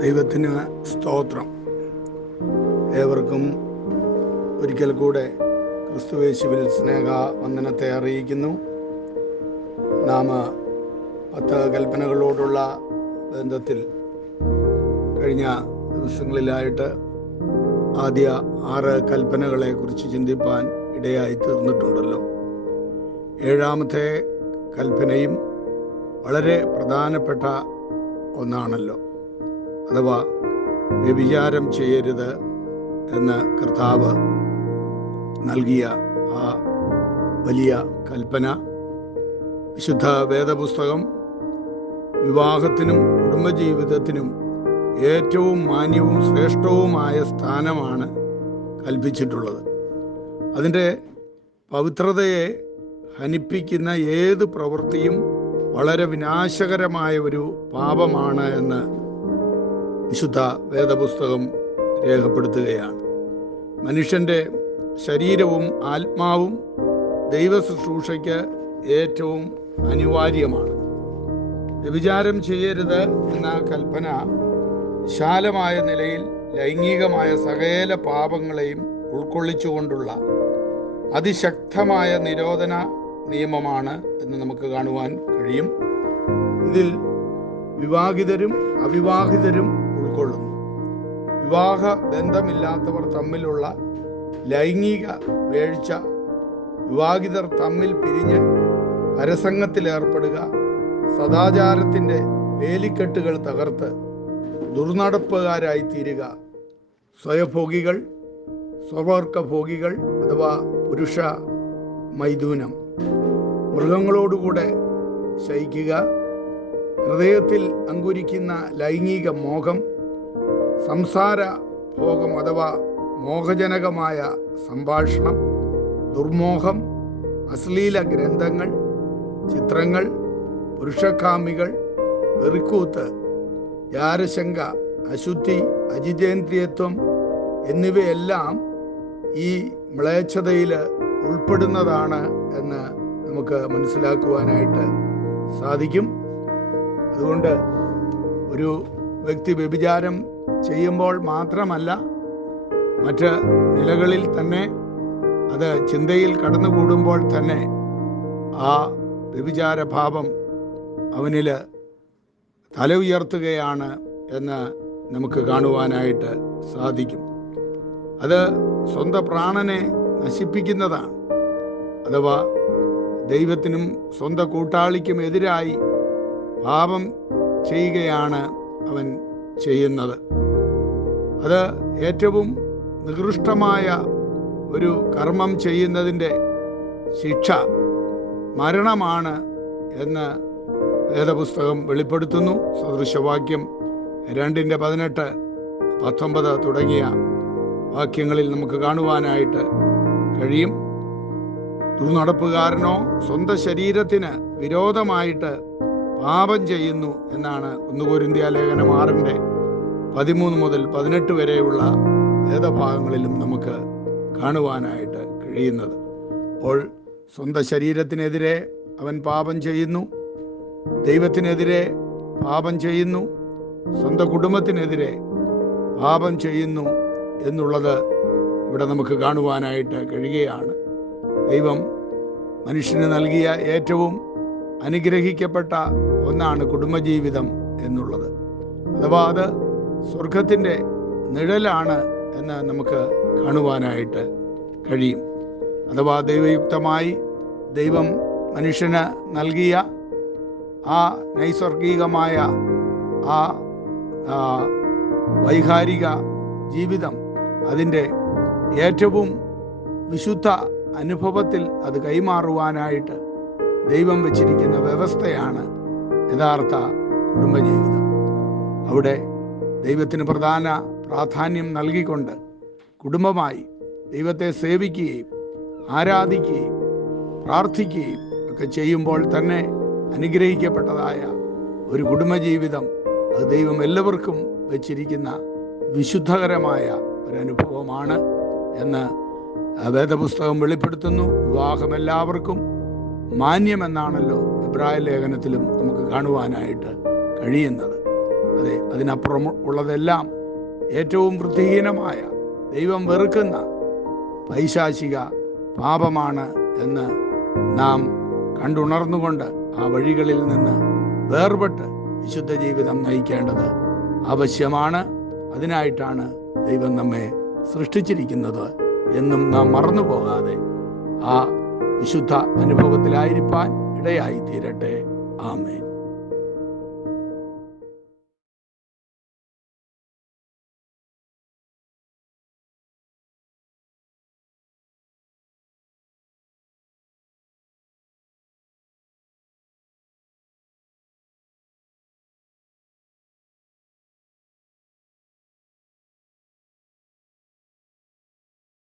ദൈവത്തിന് സ്തോത്രം. ഏവർക്കും ഒരിക്കൽ കൂടെ ക്രിസ്തുയേശുവിൽ സ്നേഹവന്ദനത്തെ അറിയിക്കുന്നു. നാം 10 കൽപ്പനകളോടുള്ള ബന്ധത്തിൽ കഴിഞ്ഞ ദിവസങ്ങളിലായിട്ട് ആദ്യ 6 കൽപ്പനകളെ കുറിച്ച് ചിന്തിപ്പാൻ ഇടയായി തീർന്നിട്ടുണ്ടല്ലോ. 7ാമത്തെ കൽപ്പനയും വളരെ പ്രധാനപ്പെട്ട ഒന്നാണല്ലോ. അഥവാ വ്യഭിചാരം ചെയ്യരുത് എന്ന് കർത്താവ് നൽകിയ ആ വലിയ കൽപ്പന വിശുദ്ധ വേദപുസ്തകം വിവാഹത്തിനും കുടുംബജീവിതത്തിനും ഏറ്റവും മാന്യവും ശ്രേഷ്ഠവുമായ സ്ഥാനമാണ് കൽപ്പിച്ചിട്ടുള്ളത്. അതിൻ്റെ പവിത്രതയെ ഹനിപ്പിക്കുന്ന ഏത് പ്രവൃത്തിയും വളരെ വിനാശകരമായ ഒരു പാപമാണ് എന്ന് വിശുദ്ധ വേദപുസ്തകം രേഖപ്പെടുത്തുകയാണ്. മനുഷ്യൻ്റെ ശരീരവും ആത്മാവും ദൈവ ശുശ്രൂഷയ്ക്ക് ഏറ്റവും അനിവാര്യമാണ്. വ്യഭിചാരം ചെയ്യരുത് എന്ന കൽപ്പന വിശാലമായ നിലയിൽ ലൈംഗികമായ സകല പാപങ്ങളെയും ഉൾക്കൊള്ളിച്ചുകൊണ്ടുള്ള അതിശക്തമായ നിരോധന നിയമമാണ് എന്ന് നമുക്ക് കാണുവാൻ കഴിയും. ഇതിൽ വിവാഹിതരും അവിവാഹിതരും ഉൾക്കൊള്ളുന്നു. വിവാഹ ബന്ധമില്ലാത്തവർ തമ്മിലുള്ള ലൈംഗിക വീഴ്ച, വിവാഹിതർ തമ്മിൽ പിരിഞ്ഞ് പരസംഗത്തിലേർപ്പെടുക, സദാചാരത്തിൻ്റെ വേലിക്കെട്ടുകൾ തകർത്ത് ദുർനടപ്പുകാരായി തീരുക, സ്വയഭോഗികൾ, സ്വവർഗഭോഗികൾ അഥവാ പുരുഷ മൈഥുനം, മൃഗങ്ങളോടുകൂടെ ശയിക്കുക, ഹൃദയത്തിൽ അങ്കുരിക്കുന്ന ലൈംഗിക മോഹം, സംസാര ഭോഗം അഥവാ മോഹജനകമായ സംഭാഷണം, ദുർമോഹം, അശ്ലീല ഗ്രന്ഥങ്ങൾ, ചിത്രങ്ങൾ, പുരുഷകാമികൾ, വെറിക്കൂത്ത്, ജാരശങ്ക, അശുദ്ധി, അജിതേന്ദ്രിയത്വം എന്നിവയെല്ലാം ഈ മ്ലേച്ഛതയിൽ ഉൾപ്പെടുന്നതാണ് എന്ന് നമുക്ക് മനസ്സിലാക്കുവാനായിട്ട് സാധിക്കും. അതുകൊണ്ട് ഒരു വ്യക്തി വ്യഭിചാരം ചെയ്യുമ്പോൾ മാത്രമല്ല, മറ്റ് നിലകളിൽ തന്നെ അത് ചിന്തയിൽ കടന്നുകൂടുമ്പോൾ തന്നെ ആ വ്യഭിചാര ഭാവം അവനിൽ തല ഉയർത്തുകയാണ് എന്ന് നമുക്ക് കാണുവാനായിട്ട് സാധിക്കും. അത് സ്വന്തം പ്രാണനെ നശിപ്പിക്കുന്നതാണ്. അഥവാ ദൈവത്തിനും സ്വന്തം കൂട്ടാളിക്കും എതിരായി പാപം ചെയ്യുകയാണ് അവൻ ചെയ്യുന്നത്. അത് ഏറ്റവും നികൃഷ്ടമായ ഒരു കർമ്മം ചെയ്യുന്നതിൻ്റെ ശിക്ഷ മരണമാണ് എന്ന് വേദപുസ്തകം വെളിപ്പെടുത്തുന്നു. സദൃശവാക്യം 2:18, 19 തുടങ്ങിയ വാക്യങ്ങളിൽ നമുക്ക് കാണുവാനായിട്ട് കഴിയും. ദുർനടപ്പുകാരനോ സ്വന്തം ശരീരത്തിന് വിരോധമായിട്ട് പാപം ചെയ്യുന്നു എന്നാണ് 1 കൊരിന്ത്യർ ലേഖനം 6:13 മുതൽ 18 വരെയുള്ള വേദഭാഗങ്ങളിലും നമുക്ക് കാണുവാനായിട്ട് കഴിയുന്നത്. അപ്പോൾ സ്വന്തം ശരീരത്തിനെതിരെ അവൻ പാപം ചെയ്യുന്നു, ദൈവത്തിനെതിരെ പാപം ചെയ്യുന്നു, സ്വന്തം കുടുംബത്തിനെതിരെ പാപം ചെയ്യുന്നു എന്നുള്ളത് ഇവിടെ നമുക്ക് കാണുവാനായിട്ട് കഴിയുകയാണ്. ദൈവം മനുഷ്യന് നൽകിയ ഏറ്റവും അനുഗ്രഹിക്കപ്പെട്ട ഒന്നാണ് കുടുംബജീവിതം എന്നുള്ളത്. അഥവാ അത് സ്വർഗത്തിൻ്റെ നിഴലാണ് എന്ന് നമുക്ക് കാണുവാനായിട്ട് കഴിയും. അഥവാ ദൈവയുക്തമായി ദൈവം മനുഷ്യന് നൽകിയ ആ നൈസർഗികമായ ആ വൈകാരിക ജീവിതം, അതിൻ്റെ ഏറ്റവും വിശുദ്ധ അനുഭവത്തിൽ അത് കൈമാറുവാനായിട്ട് ദൈവം വച്ചിരിക്കുന്ന വ്യവസ്ഥയാണ് യഥാർത്ഥ കുടുംബജീവിതം. അവിടെ ദൈവത്തിന് പ്രധാന പ്രാധാന്യം നൽകിക്കൊണ്ട് കുടുംബമായി ദൈവത്തെ സേവിക്കുകയും ആരാധിക്കുകയും പ്രാർത്ഥിക്കുകയും ഒക്കെ ചെയ്യുമ്പോൾ തന്നെ അനുഗ്രഹിക്കപ്പെട്ടതായ ഒരു കുടുംബജീവിതം, അത് ദൈവം എല്ലാവർക്കും വച്ചിരിക്കുന്ന വിശുദ്ധകരമായ ഒരനുഭവമാണ് എന്ന് വേദപുസ്തകം വെളിപ്പെടുത്തുന്നു. വിവാഹം എല്ലാവർക്കും മാന്യമെന്നാണല്ലോ എബ്രായ ലേഖനത്തിലും നമുക്ക് കാണുവാനായിട്ട് കഴിയുന്നത്. അതെ, അതിനപ്പുറം ഉള്ളതെല്ലാം ഏറ്റവും വൃത്തിഹീനമായ, ദൈവം വെറുക്കുന്ന പൈശാചിക പാപമാണ് എന്ന് നാം കണ്ടുണർന്നുകൊണ്ട് ആ വഴികളിൽ നിന്ന് വേർപെട്ട് വിശുദ്ധ ജീവിതം നയിക്കേണ്ടത് ആവശ്യമാണ്. അതിനായിട്ടാണ് ദൈവം നമ്മെ സൃഷ്ടിച്ചിരിക്കുന്നത് എന്നും നാം മറന്നു പോകാതെ ആ വിശുദ്ധ അനുഭവത്തിലായിരിക്കാൻ ഇടയായി തീരട്ടെ. ആമേൻ.